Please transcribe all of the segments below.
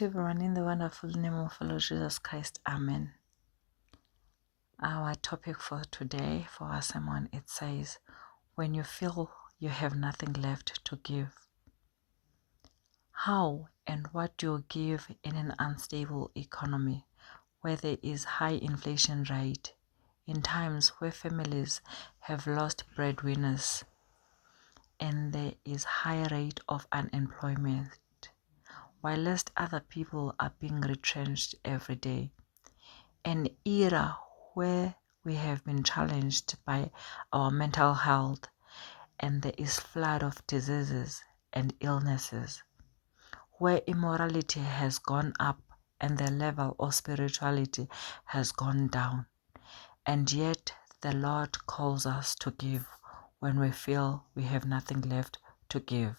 greet everyone in the wonderful name of our Lord Jesus Christ. Amen. Our topic for today, for our sermon, it says, when you feel you have nothing left to give. How and what do you give in an unstable economy where there is high inflation rate, in times where families have lost breadwinners and there is high rate of unemployment, whilst other people are being retrenched every day? An era where we have been challenged by our mental health and there is flood of diseases and illnesses, where immorality has gone up and the level of spirituality has gone down. And yet the Lord calls us to give when we feel we have nothing left to give.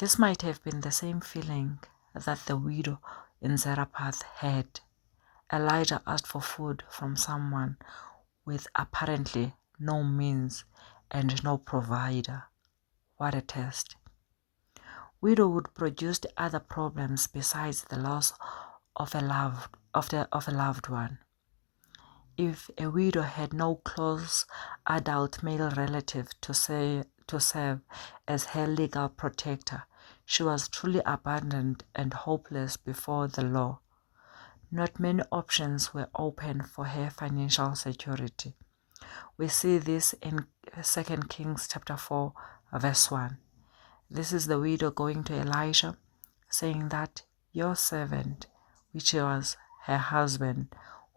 This might have been the same feeling that the widow in Zarephath had. Elijah asked for food from someone with apparently no means and no provider. What a test. Widowhood produced other problems besides the loss of a loved one. If a widow had no close adult male relative to serve as her legal protector, she was truly abandoned and hopeless before the law. Not many options were open for her financial security. We see this in 2 Kings chapter 4, verse 1. This is the widow going to Elijah, saying that your servant, which was her husband,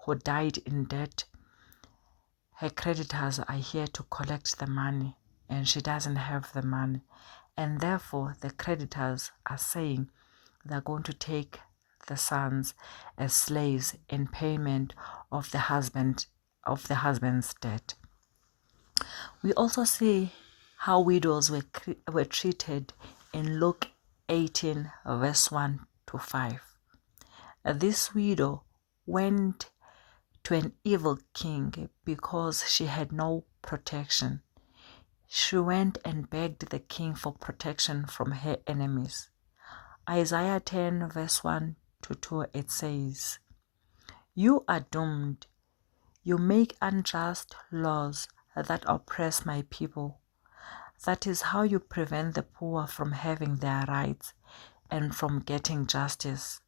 who died in debt, her creditors are here to collect the money, and she doesn't have the money. And therefore, the creditors are saying they're going to take the sons as slaves in payment of the husband's debt. We also see how widows were treated in Luke 18, verse 1 to 5. This widow went to an evil king because she had no protection. She went and begged the king for protection from her enemies. Isaiah 10, verse 1 to 2, it says, "You are doomed. You make unjust laws that oppress my people. That is how you prevent the poor from having their rights and from getting justice.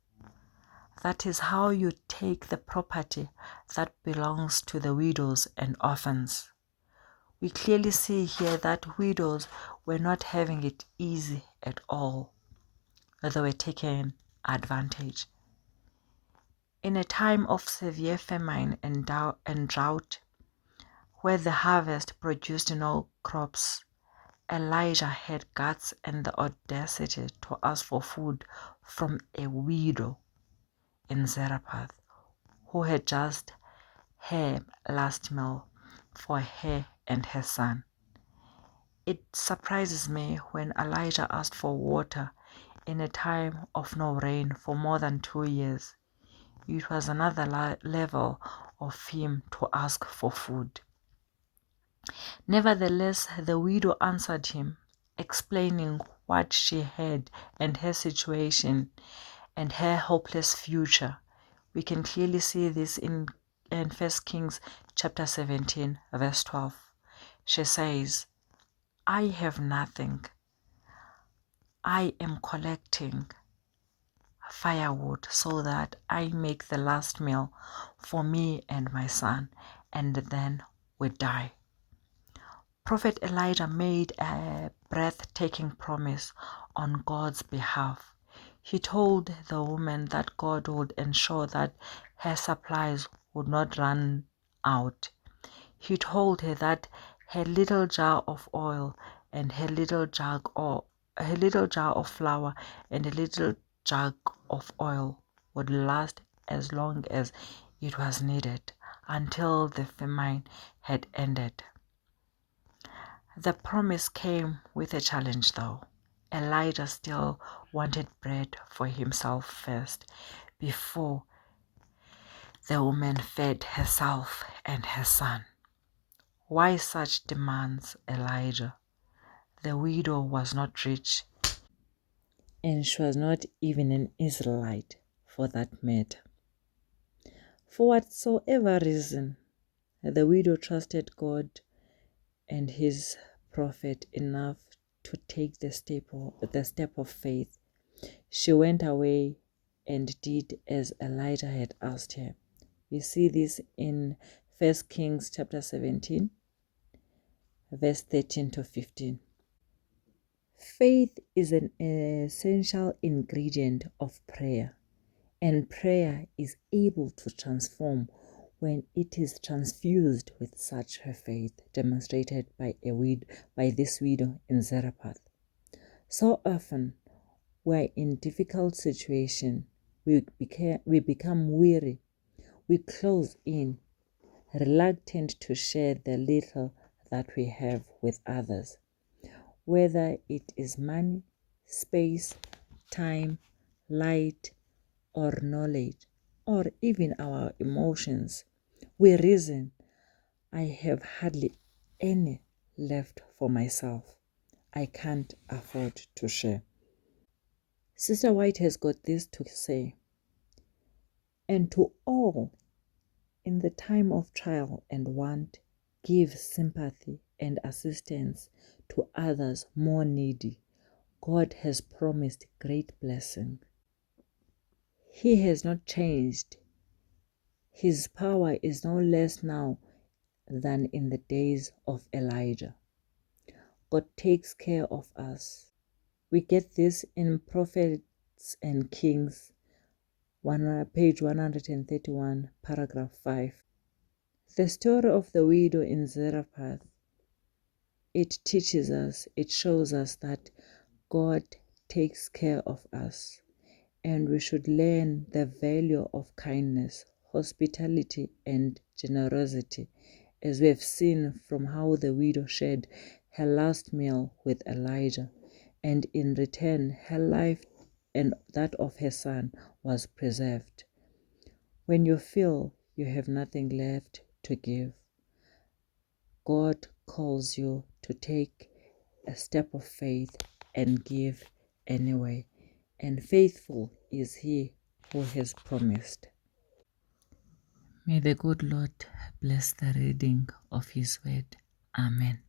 That is how you take the property that belongs to the widows and orphans." We clearly see here that widows were not having it easy at all. They were taken advantage. In a time of severe famine and drought, where the harvest produced no crops, Elijah had guts and the audacity to ask for food from a widow in Zarephath who had just her last meal for her and her son. It surprises me when Elijah asked for water in a time of no rain for more than 2 years. It was another level of him to ask for food. Nevertheless, the widow answered him, explaining what she had and her situation and her hopeless future. We can clearly see this in 1 Kings chapter 17, verse 12. She says, "I have nothing. I am collecting firewood so that I make the last meal for me and my son, and then we die." Prophet Elijah made a breathtaking promise on God's behalf. He told the woman that God would ensure that her supplies would not run out. He told her that her little jar of oil and her little jar of flour and a little jug of oil would last as long as it was needed until the famine had ended. The promise came with a challenge though. Elijah still wanted bread for himself first before the woman fed herself and her son. Why such demands, Elijah? The widow was not rich and she was not even an Israelite for that matter. For whatsoever reason, the widow trusted God and his prophet enough to take the step of faith. She went away and did as Elijah had asked her. We see this in 1 Kings chapter 17, verse 13 to 15. Faith is an essential ingredient of prayer, and prayer is able to transform when it is transfused with such a faith demonstrated by this widow in Zarephath. So often, we're in difficult situations, we become weary, we close in, reluctant to share the little that we have with others. Whether it is money, space, time, light, or knowledge, or even our emotions, we reason, I have hardly any left for myself. I can't afford to share. Sister White has got this to say, and to all in the time of trial and want, give sympathy and assistance to others more needy. God has promised great blessing. He has not changed. His power is no less now than in the days of Elijah. God takes care of us. We get this in Prophets and Kings, page 131, paragraph 5. The story of the widow in Zarephath, it teaches us, it shows us that God takes care of us, and we should learn the value of kindness, hospitality, and generosity, as we have seen from how the widow shared her last meal with Elijah, and in return her life and that of her son was preserved. When you feel you have nothing left to give, God calls you to take a step of faith and give anyway, and faithful is He who has promised. May the good Lord bless the reading of His word. Amen.